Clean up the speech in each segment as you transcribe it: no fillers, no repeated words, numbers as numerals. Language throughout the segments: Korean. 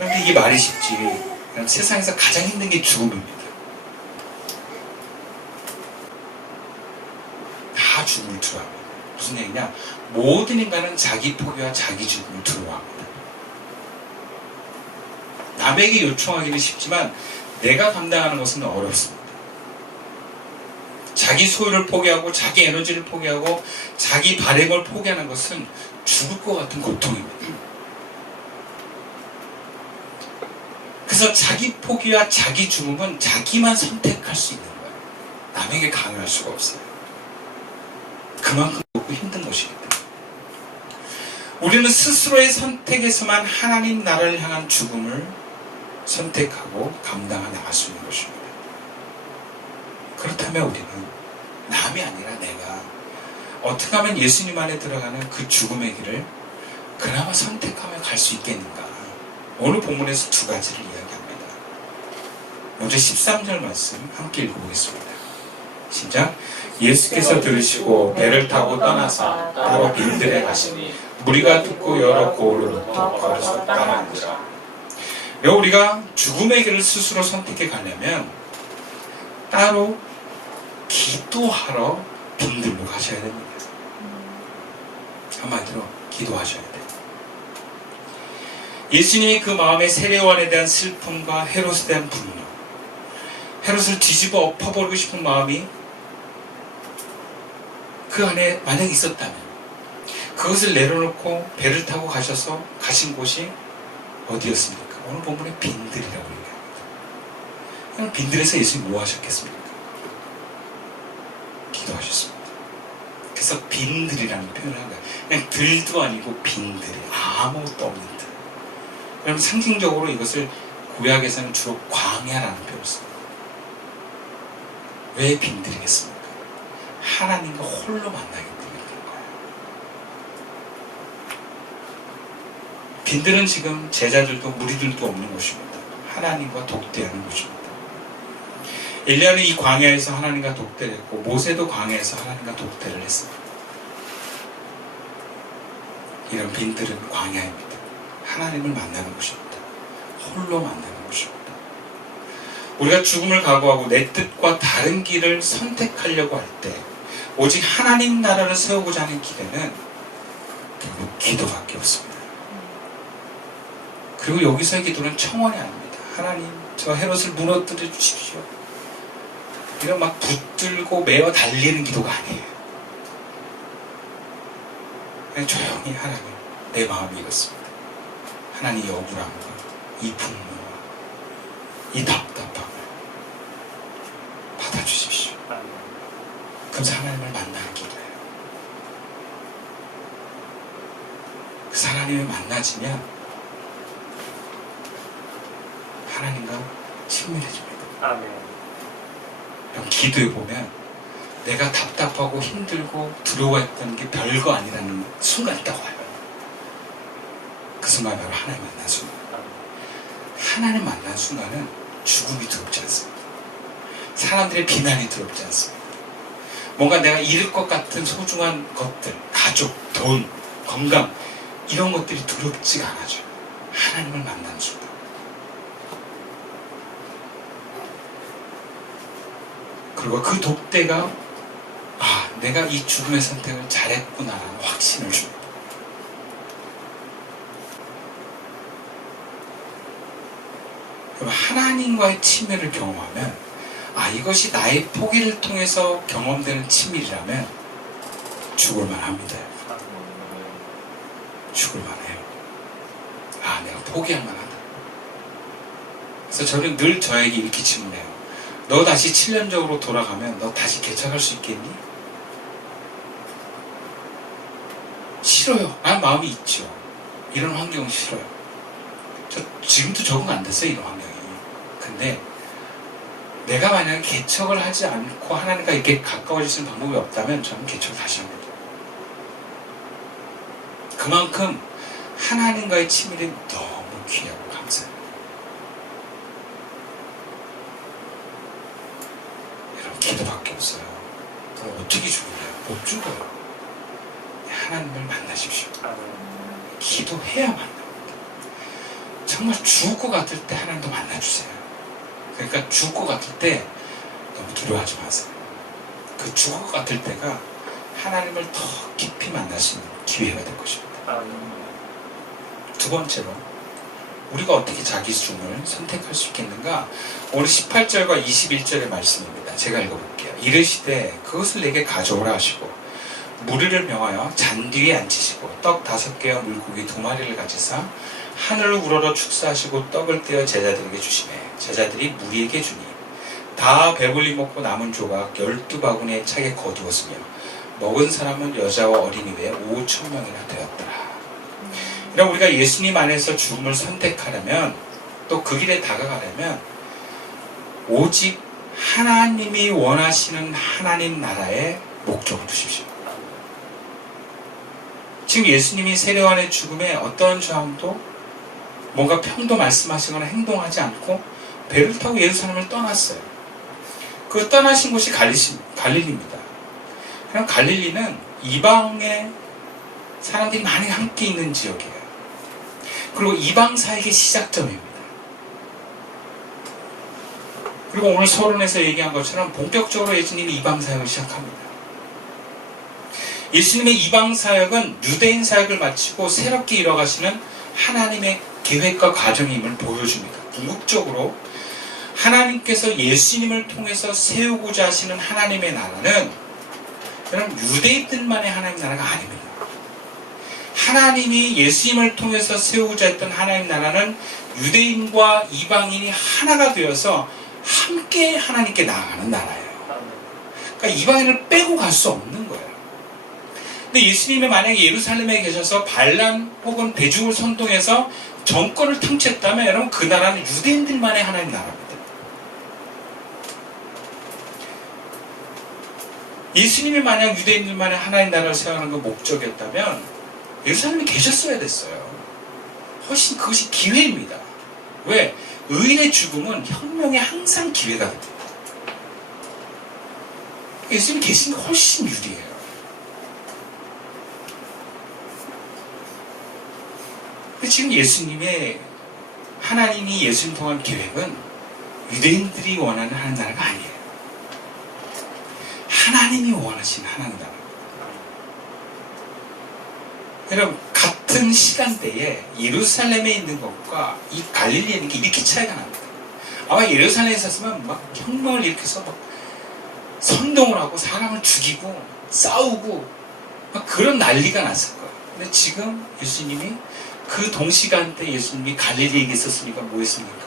그런데 이게 말이 쉽지. 세상에서 가장 힘든 게 죽음입니다. 다 죽음을 두려워합니다. 무슨 얘기냐? 모든 인간은 자기 포기와 자기 죽음을 두려워합니다. 남에게 요청하기는 쉽지만 내가 감당하는 것은 어렵습니다. 자기 소유를 포기하고 자기 에너지를 포기하고 자기 바램을 포기하는 것은 죽을 것 같은 고통입니다. 그래서 자기 포기와 자기 죽음은 자기만 선택할 수 있는 거예요. 남에게 강요할 수가 없어요. 그만큼 힘든 것입니다. 우리는 스스로의 선택에서만 하나님 나라를 향한 죽음을 선택하고 감당해 나갈 수 있는 것입니다. 그렇다면 우리는 남이 아니라 내가 어떻게 하면 예수님 안에 들어가는 그 죽음의 길을 그나마 선택하며 갈 수 있겠는가? 오늘 본문에서 두 가지를 이야기합니다. 먼저 13절 말씀 함께 읽어보겠습니다. 시작. 예수께서 들으시고 배를 타고 떠나사 따로 빈들에 가시니 무리가 듣고 여러 고을로 걸어서 따라오니라. 우리가 죽음의 길을 스스로 선택해 가려면 따로 기도하러 빈들로 가셔야 됩니다. 한마디로 기도하셔야 돼요. 예수님이 그 마음의 세례요한에 대한 슬픔과 헤롯에 대한 분노, 헤롯을 뒤집어 엎어버리고 싶은 마음이 그 안에 만약 있었다면 그것을 내려놓고 배를 타고 가신 곳이 어디였습니까? 오늘 본문에 빈들이라고 얘기합니다. 빈들에서 예수님이 뭐 하셨겠습니까? 기도하셨습니다. 그래서 빈들이라는 표현을 한 거예요. 그냥 들도 아니고 빈들이 아무것도 없는 들. 그럼 상징적으로 이것을 구약에서는 주로 광야라는 표현을 씁니다. 왜 빈들이겠습니까? 하나님과 홀로 만나기 때문에 그런 거예요. 빈들은 지금 제자들도 무리들도 없는 곳입니다. 하나님과 독대하는 곳입니다. 엘리야는 이 광야에서 하나님과 독대를 했고 모세도 광야에서 하나님과 독대를 했습니다. 이런 빈들은 광야입니다. 하나님을 만나는 곳입니다. 홀로 만나는 곳입니다. 우리가 죽음을 각오하고 내 뜻과 다른 길을 선택하려고 할 때 오직 하나님 나라를 세우고자 하는 길에는 결국 기도밖에 없습니다. 그리고 여기서의 기도는 청원이 아닙니다. 하나님, 저 헤롯을 무너뜨려 주십시오. 이런 막 붙들고 메어 달리는 기도가 아니에요. 그냥 조용히 하나님, 내 마음이 이렇습니다. 하나님 이 억울함과 이 분노와 이 답답함을 받아주십시오. 그래서 하나님을 만나는 길이에요. 그래서 하나님을 만나지면 하나님과 친밀해집니다. 아멘. 그럼 기도해 보면 내가 답답하고 힘들고 두려워했던 게 별거 아니라는 순간이 딱 와요. 그 순간이 바로 하나님 만난 순간. 하나님 만난 순간은 죽음이 두렵지 않습니다. 사람들의 비난이 두렵지 않습니다. 뭔가 내가 잃을 것 같은 소중한 것들, 가족, 돈, 건강 이런 것들이 두렵지가 않아져요. 하나님을 만난 순간. 그리고 그 독대가 내가 이 죽음의 선택을 잘했구나라는 확신을 줍니다. 그럼 하나님과의 친밀을 경험하면 이것이 나의 포기를 통해서 경험되는 친밀이라면 죽을만 합니다. 죽을만 해요. 내가 포기할 만하다. 그래서 저는 늘 저에게 이렇게 질문해요. 너 다시 7년 전으로 돌아가면 너 다시 개척할 수 있겠니? 싫어요. 난 마음이 있죠. 이런 환경은 싫어요. 저 지금도 적응 안 됐어요. 이런 환경이. 근데 내가 만약에 개척을 하지 않고 하나님과 이렇게 가까워질 수 있는 방법이 없다면 저는 개척을 다시 합니다. 그만큼 하나님과의 친밀이 너무 귀하고 감사해요. 여러분 기도밖에 없어요. 그럼 어떻게 죽을래요? 못 죽어요. 하나님을 만나십시오. 기도해야 만납니다. 정말 죽을 것 같을 때 하나님도 만나주세요. 그러니까 죽을 것 같을 때 너무 두려워하지 마세요. 그 죽을 것 같을 때가 하나님을 더 깊이 만날 수 있는 기회가 될 것입니다. 두 번째로 우리가 어떻게 자기 죽음을 선택할 수 있겠는가? 오늘 18절과 21절의 말씀입니다. 제가 읽어볼게요. 이르시되 그것을 내게 가져오라 하시고 무리를 명하여 잔 뒤에 앉히시고 떡 5개와 물고기 2마리를 가지사 하늘을 우러러 축사하시고 떡을 떼어 제자들에게 주시매 제자들이 무리에게 주니 다 배불리 먹고 남은 조각 12바구니에 차게 거두었으며 먹은 사람은 여자와 어린이 외에 5,000명이나 되었더라. 그럼 우리가 예수님 안에서 죽음을 선택하려면 또 그 길에 다가가려면 오직 하나님이 원하시는 하나님 나라에 목적을 두십시오. 지금 예수님이 세례요한의 죽음에 어떤 저항도 뭔가 평도 말씀하시거나 행동하지 않고 배를 타고 예루살렘을 떠났어요. 그 떠나신 곳이 갈릴리입니다. 그럼 갈릴리는 이방의 사람들이 많이 함께 있는 지역이에요. 그리고 이방 사역의 시작점입니다. 그리고 오늘 서론에서 얘기한 것처럼 본격적으로 예수님이 이방 사역을 시작합니다. 예수님의 이방 사역은 유대인 사역을 마치고 새롭게 이뤄가시는 하나님의 계획과 과정임을 보여줍니다. 궁극적으로 하나님께서 예수님을 통해서 세우고자 하시는 하나님의 나라는 그럼 유대인들만의 하나님 나라가 아닙니다. 하나님이 예수님을 통해서 세우고자 했던 하나님 나라는 유대인과 이방인이 하나가 되어서 함께 하나님께 나아가는 나라예요. 그러니까 이방인을 빼고 갈 수 없는 거예요. 근데 예수님이 만약에 예루살렘에 계셔서 반란 혹은 대중을 선동해서 정권을 통치했다면 여러분 그 나라는 유대인들만의 하나님 나라입니다. 예수님이 만약 유대인들만의 하나님 나라를 세우는 그 목적이었다면 예루살렘에 계셨어야 됐어요. 훨씬 그것이 기회입니다. 왜? 의인의 죽음은 혁명에 항상 기회가 됩니다. 예수님이 계신 게 훨씬 유리해요. 근데 지금 예수님의 하나님이 예수님 통한 계획은 유대인들이 원하는 하나님 나라가 아니에요. 하나님이 원하시는 하나님 나라. 여러분 같은 시간대에 예루살렘에 있는 것과 이 갈릴리에 있는 게 이렇게 차이가 납니다. 아마 예루살렘에 있었으면 막 혁명을 일으켜서 막 선동을 하고 사람을 죽이고 싸우고 막 그런 난리가 났을 거예요. 근데 지금 예수님이 그 동시간대 예수님이 갈릴리에 있었으니까 뭐 했습니까?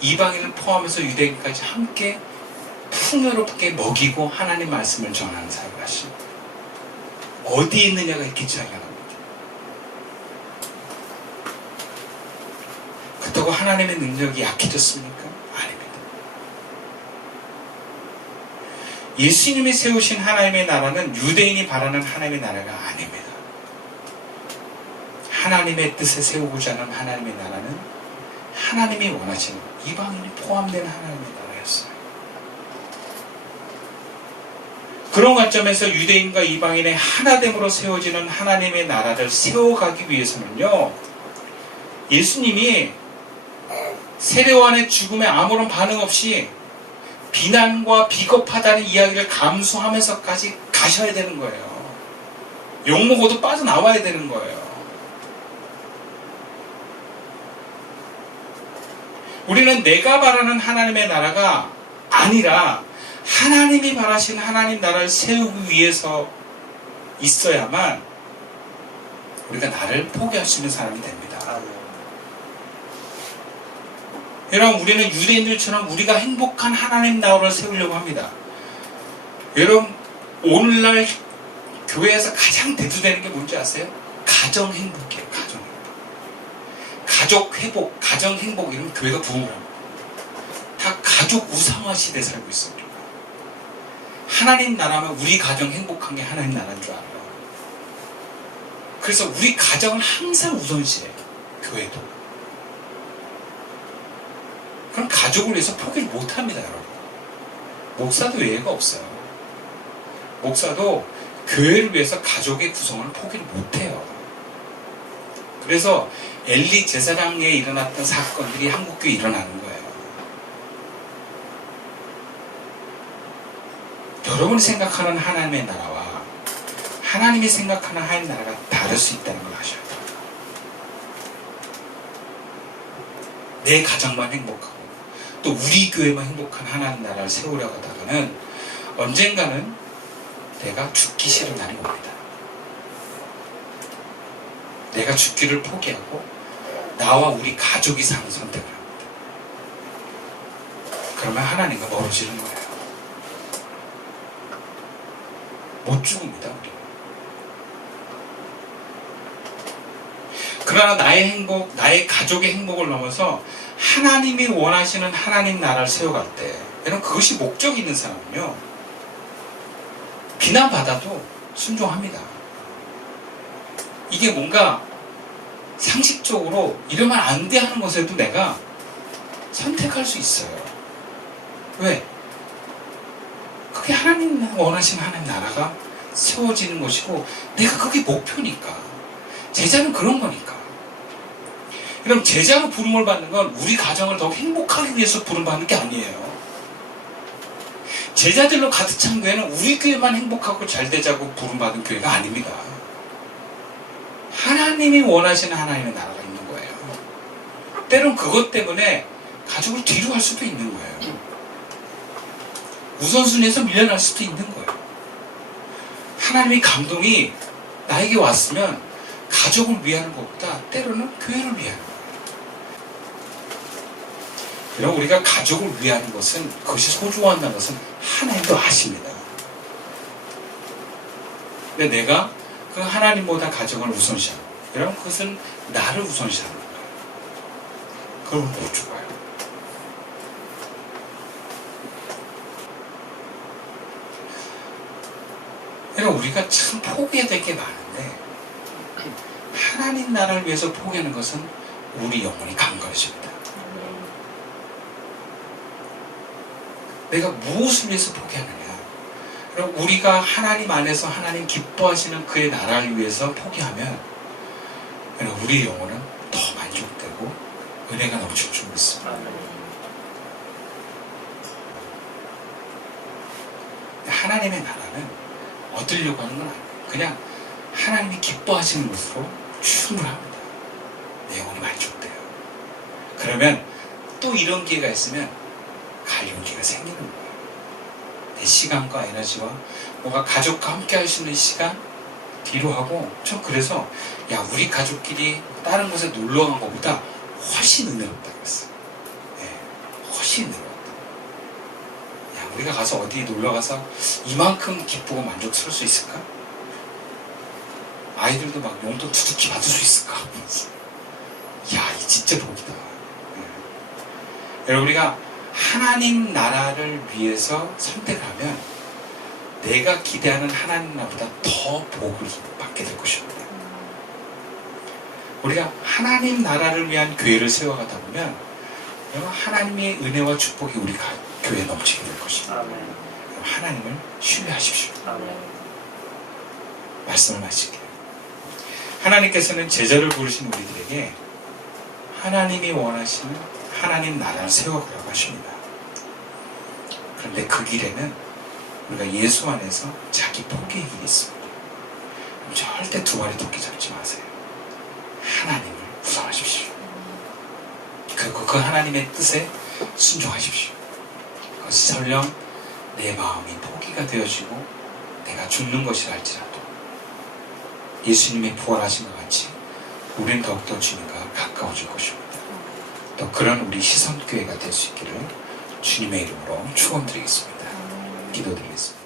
이방인을 포함해서 유대인까지 함께 풍요롭게 먹이고 하나님 말씀을 전하는 사역을 하십니다. 어디에 있느냐가 이렇게 차이가 납니다. 그렇다고 하나님의 능력이 약해졌습니까? 아닙니다. 예수님이 세우신 하나님의 나라는 유대인이 바라는 하나님의 나라가 아닙니다. 하나님의 뜻에 세우고자 하는 하나님의 나라는 하나님이 원하시는 이방인이 포함된 하나님의 나라였어요. 그런 관점에서 유대인과 이방인의 하나됨으로 세워지는 하나님의 나라를 세워가기 위해서는요, 예수님이 세례요한의 죽음에 아무런 반응 없이 비난과 비겁하다는 이야기를 감수하면서까지 가셔야 되는 거예요. 욕먹어도 빠져나와야 되는 거예요. 우리는 내가 바라는 하나님의 나라가 아니라 하나님이 바라시는 하나님 나라를 세우기 위해서 있어야만 우리가 나를 포기할 수 있는 사람이 됩니다. 여러분 우리는 유대인들처럼 우리가 행복한 하나님 나라를 세우려고 합니다. 여러분 오늘날 교회에서 가장 대두되는 게 뭔지 아세요? 가정 행복이에요. 가정 행복. 가족 회복, 가정 행복 이런 교회가 부흥을 합니다. 다 가족 우상화 시대에 살고 있습니다. 하나님 나라면 우리 가정 행복한 게 하나님 나라인 줄 알아요. 그래서 우리 가정을 항상 우선시해요. 교회도. 그럼 가족을 위해서 포기를 못합니다. 여러분. 목사도 예외가 없어요. 목사도 교회를 위해서 가족의 구성을 포기를 못해요. 그래서 엘리 제사장에 일어났던 사건들이 한국교회에 일어나는 거예요. 여러분이 생각하는 하나님의 나라와 하나님이 생각하는 하나님의 나라가 다를 수 있다는 걸 아셔야 돼요. 내 가정만 행복하고 또 우리 교회만 행복한 하나님 나라를 세우려고 하다가는 언젠가는 내가 죽기 싫은 날이 옵니다. 내가 죽기를 포기하고 나와 우리 가족이 사는 선택을 합니다. 그러면 하나님과 멀어지는 거예요. 못 죽습니다. 그러나 나의 행복, 나의 가족의 행복을 넘어서 하나님이 원하시는 하나님 나라를 세워갈 때, 여러분 그것이 목적이 있는 사람은요, 비난받아도 순종합니다. 이게 뭔가 상식적으로 이러면 안 돼 하는 것에도 내가 선택할 수 있어요. 왜? 그게 하나님 원하시는 하나님 나라가 세워지는 것이고 내가 그게 목표니까. 제자는 그런 거니까. 그럼 제자로 부름을 받는 건 우리 가정을 더 행복하기 위해서 부름받는 게 아니에요. 제자들로 가득 찬 교회는 우리 교회만 행복하고 잘 되자고 부름받은 교회가 아닙니다. 하나님이 원하시는 하나님의 나라가 있는 거예요. 때론 그것 때문에 가족을 뒤로 할 수도 있는 거예요. 우선순위에서 밀려날 수도 있는 거예요. 하나님의 감동이 나에게 왔으면 가족을 위하는 것보다 때로는 교회를 위하는 거예요. 그럼 우리가 가족을 위하는 것은 그것이 소중하다는 것은 하나님도 아십니다. 근데 내가 그 하나님보다 가족을 우선시하고 여러분 그것은 나를 우선시하는 거예요. 그걸 못 죽어요. 그러니까 우리가 참 포기해야 될 게 많은데 하나님 나라를 위해서 포기하는 것은 우리 영혼이 강건해집니다. 내가 무엇을 위해서 포기하느냐? 그럼 우리가 하나님 안에서 하나님 기뻐하시는 그의 나라를 위해서 포기하면 우리의 영혼은 더 만족되고 은혜가 넘칠 줄 믿습니다. 하나님의 나라는 얻으려고 하는 건 아니에요. 그냥 하나님이 기뻐하시는 것으로 충분합니다. 내 영혼이 만족돼요. 그러면 또 이런 기회가 있으면 갈 용기가 생기는 거예요. 내 시간과 에너지와 뭔가 가족과 함께 할 수 있는 시간 뒤로 하고 저 그래서 야 우리 가족끼리 다른 곳에 놀러 간 것보다 훨씬 은혜롭다고 했어요. 네, 훨씬 은혜롭다. 야 우리가 가서 어디 놀러 가서 이만큼 기쁘고 만족스러울 수 있을까? 아이들도 막 용돈 두둑히 받을 수 있을까? 야, 이 진짜 복이다. 네. 여러분, 우리가 하나님 나라를 위해서 선택을 하면 내가 기대하는 하나님 나라보다 더 복을 받게 될 것입니다. 우리가 하나님 나라를 위한 교회를 세워가다 보면 하나님의 은혜와 축복이 우리 교회에 넘치게 될 것입니다. 하나님을 신뢰하십시오. 말씀을 마칠게요. 하나님께서는 제자를 부르신 우리들에게 하나님이 원하시는 하나님 나라를 세워가라고 하십니다. 그런데 그 길에는 우리가 예수 안에서 자기 포기의 길이 있습니다. 절대 두 마리 토끼 잡지 마세요. 하나님을 우선하십시오. 그리고 그 하나님의 뜻에 순종하십시오. 그것이 설령 내 마음이 포기가 되어지고 내가 죽는 것이라 할지라도 예수님이 부활하신 것 같이 우리는 더욱더 주님과 가까워질 것입니다. 또 그런 우리 시선교회가 될 수 있기를 주님의 이름으로 축원드리겠습니다. 기도드리겠습니다.